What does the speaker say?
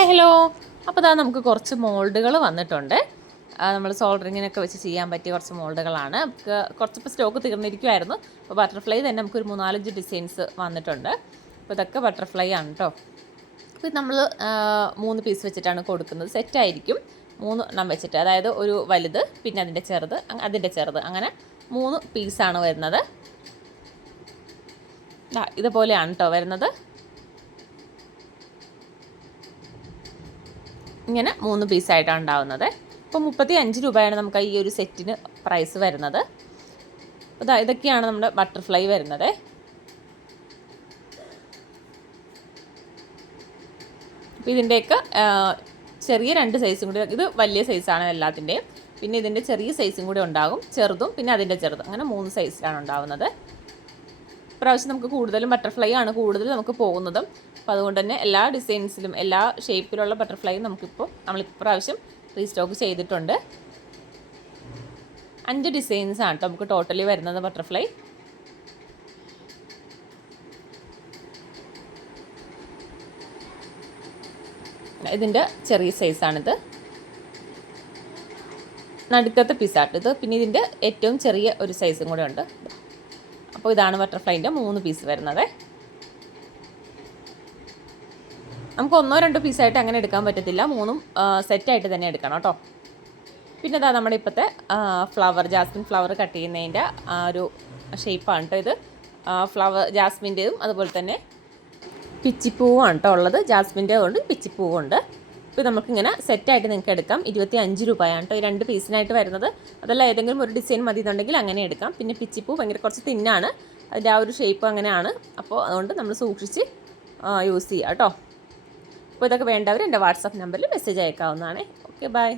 Hi hello. അപ്പോൾ ഇതാ നമുക്ക് കുറച്ച് മോൾഡുകൾ വന്നിട്ടുണ്ട്. നമ്മൾ സോൾഡറിങ്ങിനൊക്കെ വെച്ച് ചെയ്യാൻ പറ്റിയ കുറച്ച് മോൾഡുകളാണ്. നമുക്ക് കുറച്ചിപ്പോൾ സ്റ്റോക്ക് തീർന്നിരിക്കുമായിരുന്നു. അപ്പോൾ ബട്ടർഫ്ലൈ തന്നെ നമുക്കൊരു 3-4 ഡിസൈൻസ് വന്നിട്ടുണ്ട്. അപ്പോൾ ഇതൊക്കെ ബട്ടർഫ്ലൈ ആണ് കേട്ടോ. അപ്പോൾ നമ്മൾ 3 പീസ് വെച്ചിട്ടാണ് കൊടുക്കുന്നത്. സെറ്റായിരിക്കും 3 എണ്ണം വെച്ചിട്ട്, അതായത് ഒരു വലുത്, പിന്നെ അതിൻ്റെ ചെറുത് അങ്ങനെ 3 പീസാണ് വരുന്നത്. ഇതുപോലെയാണ് കേട്ടോ വരുന്നത്. ഇങ്ങനെ 3 പീസായിട്ടാണ് ഉണ്ടാവുന്നത്. ഇപ്പോൾ 35 രൂപയാണ് നമുക്ക് ഈ ഒരു സെറ്റിന് പ്രൈസ് വരുന്നത്. ഇതൊക്കെയാണ് നമ്മുടെ ബട്ടർഫ്ലൈ വരുന്നത്. അപ്പോൾ ഇതിൻ്റെയൊക്കെ ചെറിയ 2 സൈസും കൂടി, ഇത് വലിയ സൈസാണ് എല്ലാത്തിൻ്റെയും. പിന്നെ ഇതിൻ്റെ ചെറിയ സൈസും കൂടി ഉണ്ടാകും, ചെറുതും പിന്നെ അതിൻ്റെ ചെറുതും, അങ്ങനെ 3 സൈസിലാണ് ഉണ്ടാവുന്നത്. ഇപ്രാവശ്യം നമുക്ക് കൂടുതലും ബട്ടർഫ്ലൈ ആണ് കൂടുതൽ നമുക്ക് പോകുന്നതും. അപ്പോൾ അതുകൊണ്ട് തന്നെ എല്ലാ ഡിസൈൻസിലും എല്ലാ ഷേപ്പിലുള്ള ബട്ടർഫ്ലൈയും നമ്മളിപ്രാവശ്യം റീസ്റ്റോക്ക് ചെയ്തിട്ടുണ്ട്. 5 ഡിസൈൻസാണ് കേട്ടോ നമുക്ക് ടോട്ടലി വരുന്നത് ബട്ടർഫ്ലൈ. ഇതിൻ്റെ ചെറിയ സൈസാണിത്, നടുക്കത്തെ പീസാട്ടിത്. പിന്നെ ഇതിൻ്റെ ഏറ്റവും ചെറിയ ഒരു സൈസും കൂടെ ഉണ്ട്. അപ്പോൾ ഇതാണ് ബട്ടർഫ്ലൈൻ്റെ 3 പീസ് വരുന്നത്. നമുക്ക് 1-2 പീസായിട്ട് അങ്ങനെ എടുക്കാൻ പറ്റത്തില്ല, 3ഉം സെറ്റായിട്ട് തന്നെ എടുക്കണം കേട്ടോ. പിന്നെ ഇതാ നമ്മുടെ ഇപ്പോഴത്തെ ജാസ്മിൻ ഫ്ലവർ കട്ട് ചെയ്യുന്നതിൻ്റെ ഒരു ഷേപ്പാണ് കേട്ടോ ഇത്. ജാസ്മിൻ്റെതും അതുപോലെ തന്നെ പിച്ചിപ്പൂവാണ് കേട്ടോ ഉള്ളത്. ജാസ്മിൻ്റെ കൊണ്ട് പിച്ചിപ്പൂവുണ്ട്. ഇപ്പോൾ നമുക്കിങ്ങനെ സെറ്റായിട്ട് നിങ്ങൾക്ക് എടുക്കാം. 25 രൂപയാണ് കേട്ടോ ഈ 2 പീസിനായിട്ട് വരുന്നത്. അതല്ല ഏതെങ്കിലും ഒരു ഡിസൈൻ മതി എന്നുണ്ടെങ്കിൽ അങ്ങനെ എടുക്കാം. പിന്നെ പിച്ചിപ്പൂ ഭയങ്കര കുറച്ച് തിന്നാണ്, അതിൻ്റെ ആ ഒരു ഷേപ്പ് അങ്ങനെയാണ്. അപ്പോൾ അതുകൊണ്ട് നമ്മൾ സൂക്ഷിച്ച് യൂസ് ചെയ്യുക കേട്ടോ. അപ്പോൾ ഇതൊക്കെ വേണ്ടവർ എൻ്റെ വാട്സാപ്പ് നമ്പറിൽ മെസ്സേജ് അയക്കാവുന്നതാണ്. Okay, by.